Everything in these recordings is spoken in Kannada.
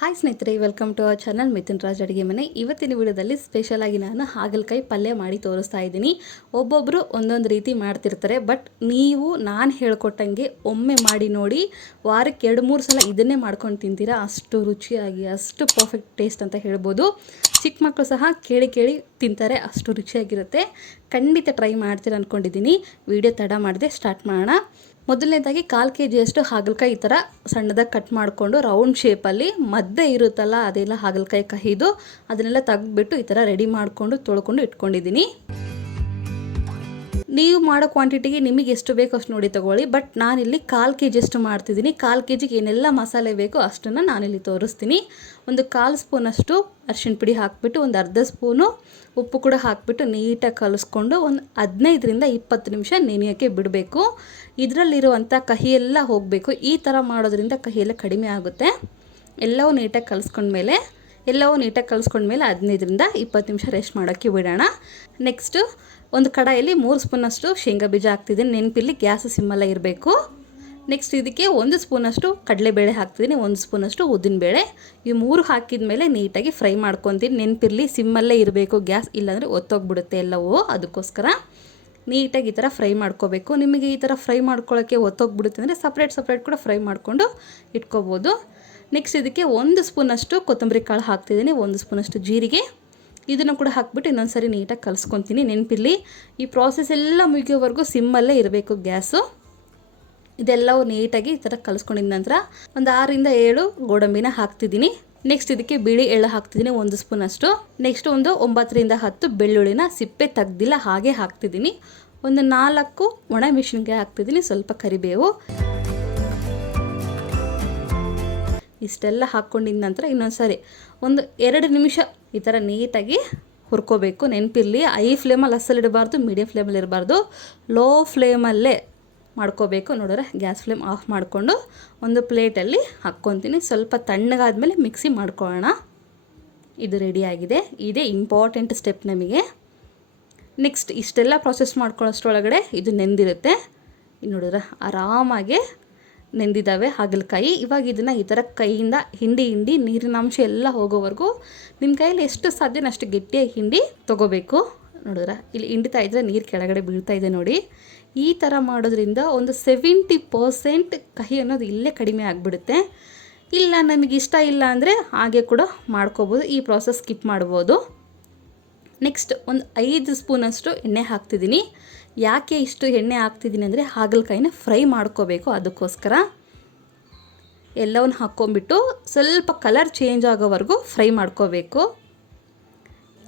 ಹಾಯ್ ಸ್ನೇಹಿತರೆ welcome to our channel Mithun Raj ಅಡುಗೆ ಮನೆ. ಇವತ್ತಿನ ವಿಡಿಯೋದಲ್ಲಿ ಸ್ಪೆಷಲ್ ಆಗಿ ನಾನು ಹಾಗಲಕಾಯಿ ಪಲ್ಯ ಮಾಡಿ ತೋರಿಸ್ತಾ ಇದ್ದೀನಿ. ಒಬ್ಬೊಬ್ಬರು ಒಂದೊಂದು ರೀತಿ ಮಾಡ್ತಿರ್ತಾರೆ ಬಟ್ ನೀವು ನಾನು ಹೇಳ್ಕೊಟ್ಟಂಗೆ ಒಮ್ಮೆ ಮಾಡಿ ನೋಡಿ, ವಾರಕ್ಕೆ ಎರಡು, ಮೂರು ಸಲ ಇದನ್ನೇ ಮಾಡ್ಕೊಂಡು ತಿಂತೀರಾ? ಅಷ್ಟು ರುಚಿಯಾಗಿ, ಅಷ್ಟು ಪರ್ಫೆಕ್ಟ್ ಟೇಸ್ಟ್ ಅಂತ ಹೇಳ್ಬೋದು. ಚಿಕ್ಕ ಮಕ್ಕಳು ಸಹ ಕೇಳಿ ಕೇಳಿ ತಿಂತಾರೆ, ಅಷ್ಟು ರುಚಿಯಾಗಿರುತ್ತೆ. ಖಂಡಿತ ಟ್ರೈ ಮಾಡ್ತೀರ ಅಂದ್ಕೊಂಡಿದ್ದೀನಿ ವಿಡಿಯೋ ತಡ ಮಾಡದೆ ಸ್ಟಾರ್ಟ್ ಮಾಡೋಣ. ಮೊದಲನೇದಾಗಿ ಕಾಲು ಕೆ ಜಿಯಷ್ಟು ಹಾಗಲಕಾಯಿ ಈ ಥರ ಸಣ್ಣದಾಗಿ ಕಟ್ ಮಾಡಿಕೊಂಡು ರೌಂಡ್ ಶೇಪಲ್ಲಿ ಮದ್ದೆ ಇರುತ್ತಲ್ಲ ಅದೆಲ್ಲ ಹಾಗಲಕಾಯಿ ಕಹಿದು ಅದನ್ನೆಲ್ಲ ತೆಗೆದ್ಬಿಟ್ಟು ಈ ಥರ ರೆಡಿ ಮಾಡಿಕೊಂಡು ತೊಳ್ಕೊಂಡು ಇಟ್ಕೊಂಡಿದ್ದೀನಿ. ನೀವು ಮಾಡೋ ಕ್ವಾಂಟಿಟಿಗೆ ನಿಮಗೆ ಎಷ್ಟು ಬೇಕು ಅಷ್ಟು ನೋಡಿ ತಗೊಳ್ಳಿ. ಬಟ್ ನಾನಿಲ್ಲಿ ಕಾಲು ಕೆ ಜಿಯಷ್ಟು ಮಾಡ್ತಿದ್ದೀನಿ. ಕಾಲು ಕೆ ಜಿಗೆ ಏನೆಲ್ಲ ಮಸಾಲೆ ಬೇಕೋ ಅಷ್ಟನ್ನು ನಾನಿಲ್ಲಿ ತೋರಿಸ್ತೀನಿ. ಒಂದು ಕಾಲು ಸ್ಪೂನಷ್ಟು ಅರ್ಶಿನ ಪುಡಿ ಹಾಕಿಬಿಟ್ಟು, ಒಂದು ಅರ್ಧ ಸ್ಪೂನು ಉಪ್ಪು ಕೂಡ ಹಾಕಿಬಿಟ್ಟು ನೀಟಾಗಿ ಕಲಿಸ್ಕೊಂಡು, ಒಂದು ಹದಿನೈದರಿಂದ ಇಪ್ಪತ್ತು ನಿಮಿಷ ನೆನೆಯೋಕ್ಕೆ ಬಿಡಬೇಕು. ಇದರಲ್ಲಿರುವಂಥ ಕಹಿ ಎಲ್ಲ ಹೋಗಬೇಕು. ಈ ಥರ ಮಾಡೋದ್ರಿಂದ ಕಹಿ ಎಲ್ಲ ಕಡಿಮೆ ಆಗುತ್ತೆ. ಎಲ್ಲವೂ ನೀಟಾಗಿ ಕಲಿಸ್ಕೊಂಡ್ಮೇಲೆ, ಎಲ್ಲವೂ ನೀಟಾಗಿ ಕಲಿಸ್ಕೊಂಡ್ಮೇಲೆ ಹದಿನೈದರಿಂದ ಇಪ್ಪತ್ತು ನಿಮಿಷ ರೆಸ್ಟ್ ಮಾಡೋಕ್ಕೆ ಬಿಡೋಣ. ನೆಕ್ಸ್ಟು ಒಂದು ಕಡಾಯಲ್ಲಿ ಮೂರು ಸ್ಪೂನಷ್ಟು ಶೇಂಗಾ ಬೀಜ ಹಾಕ್ತಿದ್ದೀನಿ. ನೆನಪಿಲ್ಲಿ ಗ್ಯಾಸ್ ಸಿಮ್ಮಲ್ಲ ಇರಬೇಕು. ನೆಕ್ಸ್ಟ್ ಇದಕ್ಕೆ ಒಂದು ಸ್ಪೂನಷ್ಟು ಕಡಲೆಬೇಳೆ ಹಾಕ್ತಿದ್ದೀನಿ. ಒಂದು ಸ್ಪೂನಷ್ಟು ಉದ್ದಿನಬೇಳೆ. ಈ ಮೂರು ಹಾಕಿದ ಮೇಲೆ ನೀಟಾಗಿ ಫ್ರೈ ಮಾಡ್ಕೊತೀನಿ. ನೆನಪಿರಲಿ, ಸಿಮ್ಮಲ್ಲೇ ಇರಬೇಕು. ಗ್ಯಾಸ್ ಇಲ್ಲಾಂದರೆ ಒತ್ತೋಗ್ಬಿಡುತ್ತೆ ಎಲ್ಲವೂ ಅದಕ್ಕೋಸ್ಕರ. ನೀಟಾಗಿ ಈ ಥರ ಫ್ರೈ ಮಾಡ್ಕೋಬೇಕು. ನಿಮಗೆ ಈ ಥರ ಫ್ರೈ ಮಾಡ್ಕೊಳ್ಳೋಕ್ಕೆ ಒತ್ತೋಗ್ಬಿಡುತ್ತೆ ಅಂದರೆ ಸಪ್ರೇಟ್ ಸಪ್ರೇಟ್ ಕೂಡ ಫ್ರೈ ಮಾಡಿಕೊಂಡು ಇಟ್ಕೋಬೋದು. ನೆಕ್ಸ್ಟ್ ಇದಕ್ಕೆ ಒಂದು ಸ್ಪೂನಷ್ಟು ಕೊತ್ತಂಬರಿ ಕಾಳು ಹಾಕ್ತಿದ್ದೀನಿ. ಒಂದು ಸ್ಪೂನಷ್ಟು ಜೀರಿಗೆ. ಇದನ್ನು ಕೂಡ ಹಾಕ್ಬಿಟ್ಟು ಇನ್ನೊಂದು ಸರಿ ನೀಟಾಗಿ ಕಲಿಸ್ಕೊತೀನಿ, ನೆನಪಿರಲಿ. ಈ ಪ್ರಾಸೆಸ್ ಎಲ್ಲ ಮುಗಿಯೋವರೆಗೂ ಸಿಮ್ಮಲ್ಲೇ ಇರಬೇಕು ಗ್ಯಾಸು. ಇದೆಲ್ಲವೂ ನೀಟಾಗಿ ಈ ಥರ ಕಲಿಸ್ಕೊಂಡಿದ ನಂತರ ಒಂದು ಆರಿಂದ ಏಳು ಗೋಡಂಬಿನ ಹಾಕ್ತಿದ್ದೀನಿ. ನೆಕ್ಸ್ಟ್ ಇದಕ್ಕೆ ಬಿಳಿ ಎಳ್ಳು ಹಾಕ್ತಿದ್ದೀನಿ, ಒಂದು ಸ್ಪೂನ್ ಅಷ್ಟು. ನೆಕ್ಸ್ಟ್ ಒಂದು ಒಂಬತ್ತರಿಂದ ಹತ್ತು ಬೆಳ್ಳುಳ್ಳಿನ ಸಿಪ್ಪೆ ತೆಗ್ದಿಲ್ಲ, ಹಾಗೆ ಹಾಕ್ತಿದ್ದೀನಿ. ಒಂದು ನಾಲ್ಕು ಒಣ ಮೆಣಸಿನ್ಕಾಯಿ ಹಾಕ್ತಿದ್ದೀನಿ, ಸ್ವಲ್ಪ ಕರಿಬೇವು. ಇಷ್ಟೆಲ್ಲ ಹಾಕ್ಕೊಂಡಿದ ನಂತರ ಇನ್ನೊಂದು ಸಾರಿ ಒಂದು ಎರಡು ನಿಮಿಷ ಈ ಥರ ನೀಟಾಗಿ ಹುರ್ಕೋಬೇಕು. ನೆನಪಿರಲಿ ಐ ಫ್ಲೇಮಲ್ಲಿ ಅಸಲು ಇಡಬಾರ್ದು ಮೀಡಿಯಮ್ ಫ್ಲೇಮಲ್ಲಿ ಇರಬಾರ್ದು. ಲೋ ಫ್ಲೇಮಲ್ಲೇ ಮಾಡ್ಕೋಬೇಕು. ನೋಡಿದ್ರೆ ಗ್ಯಾಸ್ ಫ್ಲೇಮ್ ಆಫ್ ಮಾಡಿಕೊಂಡು ಒಂದು ಪ್ಲೇಟಲ್ಲಿ ಹಾಕ್ಕೊತೀನಿ. ಸ್ವಲ್ಪ ತಣ್ಣಗಾದ್ಮೇಲೆ ಮಿಕ್ಸಿ ಮಾಡ್ಕೊಳ್ಳೋಣ. ಇದು ರೆಡಿಯಾಗಿದೆ ಇದೇ ಇಂಪಾರ್ಟೆಂಟ್ ಸ್ಟೆಪ್ ನಮಗೆ. ನೆಕ್ಸ್ಟ್ ಇಷ್ಟೆಲ್ಲ ಪ್ರೊಸೆಸ್ ಮಾಡ್ಕೊಳ್ಳೋಷ್ಟ್ರೊಳಗಡೆ ಇದು ನೆಂದಿರುತ್ತೆ. ನೋಡಿದ್ರೆ ಆರಾಮಾಗಿ ನೆಂದಿದ್ದಾವೆ, ಹಾಗಲಕಾಯಿ. ಇವಾಗ ಇದನ್ನು ಈ ಥರ ಕೈಯಿಂದ ಹಿಂಡಿ ಹಿಂಡಿ ನೀರಿನ ಅಂಶ ಎಲ್ಲ ಹೋಗೋವರೆಗೂ ನಿಮ್ಮ ಕೈಯಲ್ಲಿ ಎಷ್ಟು ಸಾಧ್ಯನ ಅಷ್ಟು ಗಟ್ಟಿಯಾಗಿ ಹಿಂಡಿ ತೊಗೋಬೇಕು. ನೋಡಿದ್ರೆ? ಇಲ್ಲಿ ಹಿಂಡಿತಾ ಇದ್ದರೆ ನೀರು ಕೆಳಗಡೆ ಬೀಳ್ತಾ ಇದೆ ನೋಡಿ. ಈ ಥರ ಮಾಡೋದ್ರಿಂದ ಒಂದು ಸೆವೆಂಟಿ ಪರ್ಸೆಂಟ್ ಕಹಿ ಅನ್ನೋದು ಇಲ್ಲೇ ಕಡಿಮೆ ಆಗಿಬಿಡುತ್ತೆ. ಇಲ್ಲ, ನಮಗಿಷ್ಟ ಇಲ್ಲ ಅಂದರೆ ಹಾಗೆ ಕೂಡ ಮಾಡ್ಕೋಬೋದು. ಈ ಪ್ರಾಸೆಸ್ ಸ್ಕಿಪ್ ಮಾಡ್ಬೋದು. ನೆಕ್ಸ್ಟ್ ಒಂದು ಐದು ಸ್ಪೂನಷ್ಟು ಎಣ್ಣೆ ಹಾಕ್ತಿದ್ದೀನಿ. ಯಾಕೆ ಇಷ್ಟು ಎಣ್ಣೆ ಹಾಕ್ತಿದ್ದೀನಿ ಅಂದರೆ ಹಾಗಲಕಾಯಿನ ಫ್ರೈ ಮಾಡ್ಕೋಬೇಕು ಅದಕ್ಕೋಸ್ಕರ. ಎಲ್ಲವನ್ನು ಹಾಕ್ಕೊಂಬಿಟ್ಟು ಸ್ವಲ್ಪ ಕಲರ್ ಚೇಂಜ್ ಆಗೋವರೆಗೂ ಫ್ರೈ ಮಾಡ್ಕೋಬೇಕು.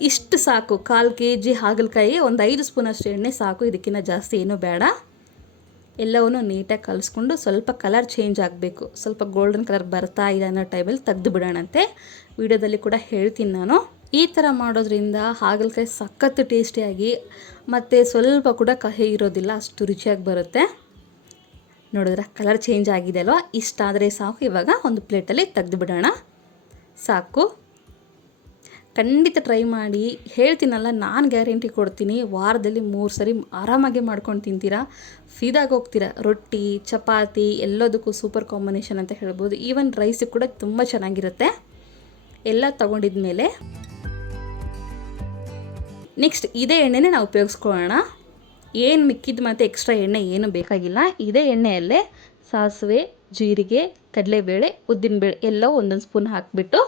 ಇಷ್ಟು ಸಾಕು, ಕಾಲು ಕೆ ಜಿ ಹಾಗಲಕಾಯಿ, ಒಂದು ಐದು ಸ್ಪೂನಷ್ಟು ಎಣ್ಣೆ ಸಾಕು, ಇದಕ್ಕಿಂತ ಜಾಸ್ತಿ ಏನೂ ಬೇಡ. ಎಲ್ಲವನ್ನು ನೀಟಾಗಿ ಕಲಿಸ್ಕೊಂಡು ಸ್ವಲ್ಪ ಕಲರ್ ಚೇಂಜ್ ಆಗಬೇಕು. ಸ್ವಲ್ಪ ಗೋಲ್ಡನ್ ಕಲರ್ ಬರ್ತಾ ಇದೆ ಅನ್ನೋ ಟೈಮಲ್ಲಿ ತೆಗೆದು ಬಿಡೋಣಂತೆ. ವಿಡಿಯೋದಲ್ಲಿ ಕೂಡ ಹೇಳ್ತೀನಿ ನಾನು. ಈ ಥರ ಮಾಡೋದ್ರಿಂದ ಹಾಗಲಕಾಯಿ ಸಖತ್ತು ಟೇಸ್ಟಿಯಾಗಿ ಮತ್ತು ಸ್ವಲ್ಪ ಕೂಡ ಕಹಿ ಇರೋದಿಲ್ಲ, ಅಷ್ಟು ರುಚಿಯಾಗಿ ಬರುತ್ತೆ. ನೋಡಿದ್ರೆ ಕಲರ್ ಚೇಂಜ್ ಆಗಿದೆ ಅಲ್ವಾ? ಇಷ್ಟಾದರೆ ಸಾಕು. ಇವಾಗ ಒಂದು ಪ್ಲೇಟಲ್ಲಿ ತೆಗೆದು ಬಿಡೋಣ ಸಾಕು. ಖಂಡಿತ ಟ್ರೈ ಮಾಡಿ. ಹೇಳ್ತೀನಲ್ಲ, ನಾನು ಗ್ಯಾರಂಟಿ ಕೊಡ್ತೀನಿ. ವಾರದಲ್ಲಿ ಮೂರು ಸರಿ ಆರಾಮಾಗಿ ಮಾಡ್ಕೊಂಡು ತಿಂತೀರಾ? ಫೀದಾಗಿ ಹೋಗ್ತೀರಾ? ರೊಟ್ಟಿ, ಚಪಾತಿ, ಎಲ್ಲದಕ್ಕೂ ಸೂಪರ್ ಕಾಂಬಿನೇಷನ್ ಅಂತ ಹೇಳ್ಬೋದು. ಈವನ್ ರೈಸಿಗೆ ಕೂಡ ತುಂಬ ಚೆನ್ನಾಗಿರುತ್ತೆ. ಎಲ್ಲ ತಗೊಂಡಿದ ಮೇಲೆ ನೆಕ್ಸ್ಟ್ ಇದೇ ಎಣ್ಣೆನೇ ನಾವು ಉಪಯೋಗಿಸ್ಕೊಳ್ಳೋಣ. ಏನು ಮಿಕ್ಕಿದ ಮತ್ತು ಎಕ್ಸ್ಟ್ರಾ ಎಣ್ಣೆ ಏನು ಬೇಕಾಗಿಲ್ಲ. ಇದೇ ಎಣ್ಣೆಯಲ್ಲೇ ಸಾಸಿವೆ, ಜೀರಿಗೆ, ಕಡಲೆಬೇಳೆ, ಉದ್ದಿನಬೇಳೆ ಎಲ್ಲ ಒಂದೊಂದು ಸ್ಪೂನ್ ಹಾಕಿಬಿಟ್ಟು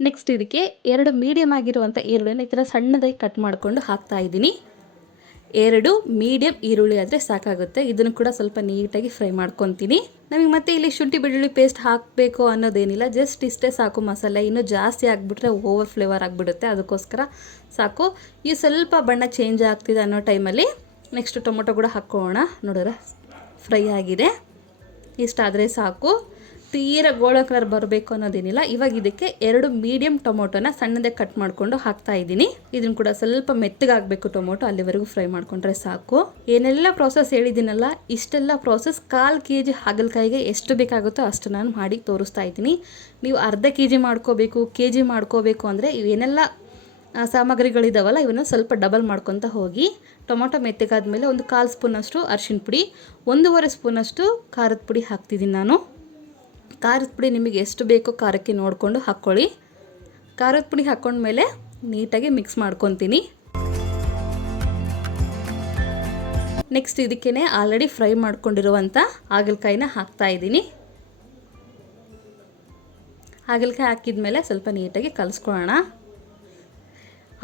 ನೆಕ್ಸ್ಟ್ ಇದಕ್ಕೆ ಎರಡು ಮೀಡಿಯಮ್ ಆಗಿರುವಂಥ ಈರುಳ್ಳಿನ ಈ ಥರ ಸಣ್ಣದಾಗಿ ಕಟ್ ಮಾಡಿಕೊಂಡು ಹಾಕ್ತಾ ಇದ್ದೀನಿ. ಎರಡು ಮೀಡಿಯಮ್ ಈರುಳ್ಳಿ ಆದರೆ ಸಾಕಾಗುತ್ತೆ. ಇದನ್ನು ಕೂಡ ಸ್ವಲ್ಪ ನೀಟಾಗಿ ಫ್ರೈ ಮಾಡ್ಕೊತೀನಿ. ನಮಗೆ ಮತ್ತೆ ಇಲ್ಲಿ ಶುಂಠಿ ಬೆಳ್ಳುಳ್ಳಿ ಪೇಸ್ಟ್ ಹಾಕಬೇಕು ಅನ್ನೋದೇನಿಲ್ಲ. ಜಸ್ಟ್ ಇಷ್ಟೇ ಸಾಕು ಮಸಾಲೆ. ಇನ್ನೂ ಜಾಸ್ತಿ ಆಗಿಬಿಟ್ರೆ ಓವರ್ ಫ್ಲೇವರ್ ಆಗಿಬಿಡುತ್ತೆ. ಅದಕ್ಕೋಸ್ಕರ ಸಾಕು. ಈ ಸ್ವಲ್ಪ ಬಣ್ಣ ಚೇಂಜ್ ಆಗ್ತಿದೆ ಅನ್ನೋ ಟೈಮಲ್ಲಿ ನೆಕ್ಸ್ಟ್ ಟೊಮೊಟೊ ಕೂಡ ಹಾಕೋಣ. ನೋಡಿದ್ರೆ ಫ್ರೈ ಆಗಿದೆ. ಇಷ್ಟಾದರೆ ಸಾಕು. ತೀರ ಗೋಲ್ಡನ್ ಕಲರ್ ಬರಬೇಕು ಅನ್ನೋದೇನಿಲ್ಲ. ಇವಾಗ ಇದಕ್ಕೆ ಎರಡು ಮೀಡಿಯಂ ಟೊಮೊಟೊನ ಸಣ್ಣದೇ ಕಟ್ ಮಾಡಿಕೊಂಡು ಹಾಕ್ತಾ ಇದ್ದೀನಿ. ಇದನ್ನು ಕೂಡ ಸ್ವಲ್ಪ ಮೆತ್ತಗಾಗಬೇಕು ಟೊಮೊಟೊ, ಅಲ್ಲಿವರೆಗೂ ಫ್ರೈ ಮಾಡ್ಕೊಂಡ್ರೆ ಸಾಕು. ಏನೆಲ್ಲ ಪ್ರಾಸೆಸ್ ಹೇಳಿದ್ದೀನಲ್ಲ, ಇಷ್ಟೆಲ್ಲ ಪ್ರಾಸೆಸ್ ಕಾಲು ಕೆ ಜಿ ಹಾಗಲಕಾಯಿಗೆ ಎಷ್ಟು ಬೇಕಾಗುತ್ತೋ ಅಷ್ಟು ನಾನು ಮಾಡಿ ತೋರಿಸ್ತಾ ಇದ್ದೀನಿ. ನೀವು ಅರ್ಧ ಕೆ ಜಿ ಮಾಡ್ಕೋಬೇಕು ಕೆ ಜಿ ಮಾಡ್ಕೋಬೇಕು ಅಂದರೆ ಏನೆಲ್ಲ ಸಾಮಗ್ರಿಗಳಿದಾವಲ್ಲ, ಇವನ್ನ ಸ್ವಲ್ಪ ಡಬಲ್ ಮಾಡ್ಕೊತ ಹೋಗಿ ಟೊಮೊಟೊ ಮೆತ್ತಗಾದ್ಮೇಲೆ ಒಂದು ಕಾಲು ಸ್ಪೂನಷ್ಟು ಅರಿಶಿನ ಪುಡಿ, ಒಂದೂವರೆ ಸ್ಪೂನಷ್ಟು ಖಾರದ ಪುಡಿ ಹಾಕ್ತಿದ್ದೀನಿ ನಾನು. ಖಾರದ ಪುಡಿ ನಿಮಗೆ ಎಷ್ಟು ಬೇಕೋ ಖಾರಕ್ಕೆ ನೋಡಿಕೊಂಡು ಹಾಕ್ಕೊಳ್ಳಿ. ಖಾರದ ಪುಡಿ ಹಾಕ್ಕೊಂಡ್ಮೇಲೆ ನೀಟಾಗಿ ಮಿಕ್ಸ್ ಮಾಡ್ಕೊತೀನಿ. ನೆಕ್ಸ್ಟ್ ಇದಕ್ಕೇ ಆಲ್ರೆಡಿ ಫ್ರೈ ಮಾಡ್ಕೊಂಡಿರುವಂಥ ಹಾಗಲಕಾಯಿನ ಹಾಕ್ತಾ ಇದ್ದೀನಿ. ಹಾಗಲಕಾಯಿ ಹಾಕಿದ್ಮೇಲೆ ಸ್ವಲ್ಪ ನೀಟಾಗಿ ಕಲಿಸ್ಕೊಳ್ಳೋಣ.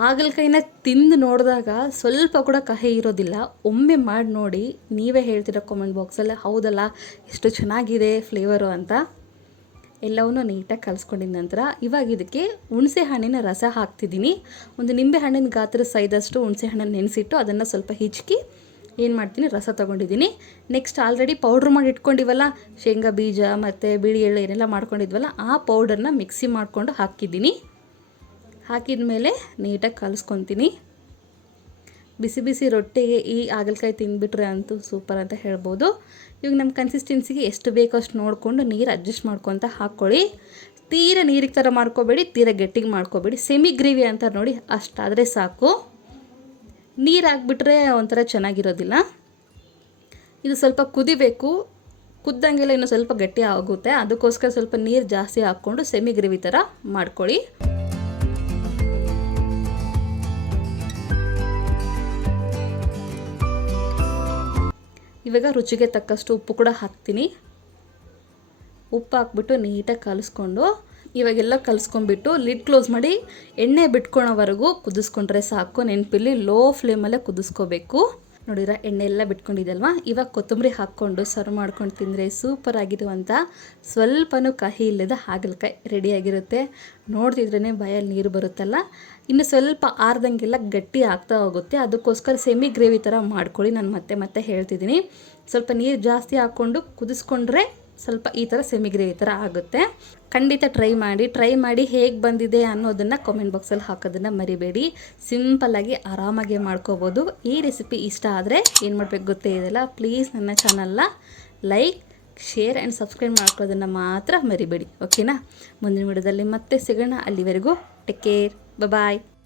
ಹಾಗಲಕಾಯಿನ ತಿಂದು ನೋಡಿದಾಗ ಸ್ವಲ್ಪ ಕೂಡ ಕಹಿ ಇರೋದಿಲ್ಲ. ಒಮ್ಮೆ ಮಾಡಿ ನೋಡಿ, ನೀವೇ ಹೇಳ್ತೀರ ಕಾಮೆಂಟ್ ಬಾಕ್ಸಲ್ಲಿ ಹೌದಲ್ಲ, ಎಷ್ಟು ಚೆನ್ನಾಗಿದೆ ಫ್ಲೇವರು ಅಂತ. ಎಲ್ಲವನ್ನೂ ನೀಟಾಗಿ ಕಲಿಸ್ಕೊಂಡಿದ ನಂತರ, ಇವಾಗ ಇದಕ್ಕೆ ಹುಣಸೆ ಹಣ್ಣಿನ ರಸ ಹಾಕ್ತಿದ್ದೀನಿ. ಒಂದು ನಿಂಬೆ ಹಣ್ಣಿನ ಗಾತ್ರ ಸೈದಷ್ಟು ಹುಣಸೆ ಹಣ್ಣನ್ನು ನೆನೆಸಿಟ್ಟು ಅದನ್ನು ಸ್ವಲ್ಪ ಹಿಚ್ಕಿ ಏನು ಮಾಡ್ತೀನಿ, ರಸ ತೊಗೊಂಡಿದ್ದೀನಿ. ನೆಕ್ಸ್ಟ್ ಆಲ್ರೆಡಿ ಪೌಡ್ರ್ ಮಾಡಿ ಇಟ್ಕೊಂಡಿವಲ್ಲ, ಶೇಂಗಾ ಬೀಜ ಮತ್ತು ಬಿಳಿ ಎಳ್ಳು ಏನೆಲ್ಲ ಮಾಡ್ಕೊಂಡಿದ್ವಲ್ಲ, ಆ ಪೌಡರ್ನ ಮಿಕ್ಸಿ ಮಾಡಿಕೊಂಡು ಹಾಕಿದ್ದೀನಿ. ಹಾಕಿದ ಮೇಲೆ ನೀಟಾಗಿ ಕಲಿಸ್ಕೊತೀನಿ. ಬಿಸಿ ಬಿಸಿ ರೊಟ್ಟಿಗೆ ಈ ಹಾಗಲಕಾಯಿ ತಿಂದ್ಬಿಟ್ರೆ ಅಂತೂ ಸೂಪರ್ ಅಂತ ಹೇಳ್ಬೋದು. ಇವಾಗ ನಮ್ಮ ಕನ್ಸಿಸ್ಟೆನ್ಸಿಗೆ ಎಷ್ಟು ಬೇಕೋ ಅಷ್ಟು ನೋಡಿಕೊಂಡು ನೀರು ಅಡ್ಜಸ್ಟ್ ಮಾಡ್ಕೊತ ಹಾಕ್ಕೊಳ್ಳಿ. ತೀರ ನೀರಿಗೆ ಥರ ಮಾಡ್ಕೋಬೇಡಿ, ತೀರ ಗಟ್ಟಿಗೆ ಮಾಡ್ಕೋಬೇಡಿ. ಸೆಮಿ ಗ್ರೇವಿ ಅಂತ ನೋಡಿ ಅಷ್ಟಾದರೆ ಸಾಕು. ನೀರು ಹಾಕ್ಬಿಟ್ರೆ ಒಂಥರ ಚೆನ್ನಾಗಿರೋದಿಲ್ಲ. ಇದು ಸ್ವಲ್ಪ ಕುದಿಬೇಕು. ಕುದ್ದಂಗೆಲ್ಲ ಇನ್ನೂ ಸ್ವಲ್ಪ ಗಟ್ಟಿ ಆಗುತ್ತೆ. ಅದಕ್ಕೋಸ್ಕರ ಸ್ವಲ್ಪ ನೀರು ಜಾಸ್ತಿ ಹಾಕ್ಕೊಂಡು ಸೆಮಿ ಗ್ರೇವಿ ಥರ ಮಾಡ್ಕೊಳ್ಳಿ. ಇವಾಗ ರುಚಿಗೆ ತಕ್ಕಷ್ಟು ಉಪ್ಪು ಕೂಡ ಹಾಕ್ತೀನಿ. ಉಪ್ಪು ಹಾಕ್ಬಿಟ್ಟು ನೀಟಾಗಿ ಕಲಿಸ್ಕೊಂಡು ಇವಾಗೆಲ್ಲ ಕಲಿಸ್ಕೊಂಡ್ಬಿಟ್ಟು ಲಿಡ್ ಕ್ಲೋಸ್ ಮಾಡಿ ಎಣ್ಣೆ ಬಿಟ್ಕೊಳೋವರೆಗೂ ಕುದಿಸ್ಕೊಂಡ್ರೆ ಸಾಕು. ನೆನಪಿಲ್ಲಿ ಲೋ ಫ್ಲೇಮಲ್ಲೇ ಕುದಿಸ್ಕೋಬೇಕು. ನೋಡಿರ ಎಣ್ಣೆ ಎಲ್ಲ ಬಿಟ್ಕೊಂಡಿದ್ದಲ್ವಾ ಇವಾಗ ಕೊತ್ತಂಬರಿ ಹಾಕ್ಕೊಂಡು ಸರ್ವ್ ಮಾಡ್ಕೊಂಡು ತಿಂದರೆ ಸೂಪರ್ ಆಗಿರುವಂಥ ಸ್ವಲ್ಪನೂ ಕಹಿ ಇಲ್ಲದ ಹಾಗಲಕಾಯಿ ರೆಡಿಯಾಗಿರುತ್ತೆ ನೋಡ್ತಿದ್ರೇ ಬಾಯಲ್ಲಿ ನೀರು ಬರುತ್ತಲ್ಲ? ಇನ್ನು ಸ್ವಲ್ಪ ಆರ್ದಂಗೆಲ್ಲ ಗಟ್ಟಿ ಆಗ್ತಾ ಹೋಗುತ್ತೆ. ಅದಕ್ಕೋಸ್ಕರ ಸೆಮಿ ಗ್ರೇವಿ ಥರ ಮಾಡ್ಕೊಳ್ಳಿ. ನಾನು ಮತ್ತೆ ಮತ್ತೆ ಹೇಳ್ತಿದ್ದೀನಿ. ಸ್ವಲ್ಪ ನೀರು ಜಾಸ್ತಿ ಹಾಕ್ಕೊಂಡು ಕುದಿಸ್ಕೊಂಡ್ರೆ ಸ್ವಲ್ಪ ಈ ಥರ ಸೆಮಿ ಗ್ರೇವಿ ಥರ ಆಗುತ್ತೆ. ಖಂಡಿತ ಟ್ರೈ ಮಾಡಿ. ಟ್ರೈ ಮಾಡಿ ಹೇಗೆ ಬಂದಿದೆ ಅನ್ನೋದನ್ನು ಕಾಮೆಂಟ್ ಬಾಕ್ಸಲ್ಲಿ ಹಾಕೋದನ್ನು ಮರಿಬೇಡಿ. ಸಿಂಪಲ್ಲಾಗಿ ಆರಾಮಾಗಿ ಮಾಡ್ಕೋಬೋದು. ಈ ರೆಸಿಪಿ ಇಷ್ಟ ಆದರೆ ಏನು ಮಾಡಬೇಕು ಗೊತ್ತೇ ಇದೆಲ್ಲ ಪ್ಲೀಸ್ ನನ್ನ ಚಾನಲ್ನ ಲೈಕ್ ಶೇರ್ ಆ್ಯಂಡ್ ಸಬ್ಸ್ಕ್ರೈಬ್ ಮಾಡ್ಕೊಳ್ಳೋದನ್ನು ಮಾತ್ರ ಮರಿಬೇಡಿ. ಓಕೆನಾ ಮುಂದಿನ ವಿಡಿಯೋದಲ್ಲಿ ಮತ್ತೆ ಸಿಗೋಣ. ಅಲ್ಲಿವರೆಗೂ ಟೇಕ್ ಕೇರ್ Bye-bye.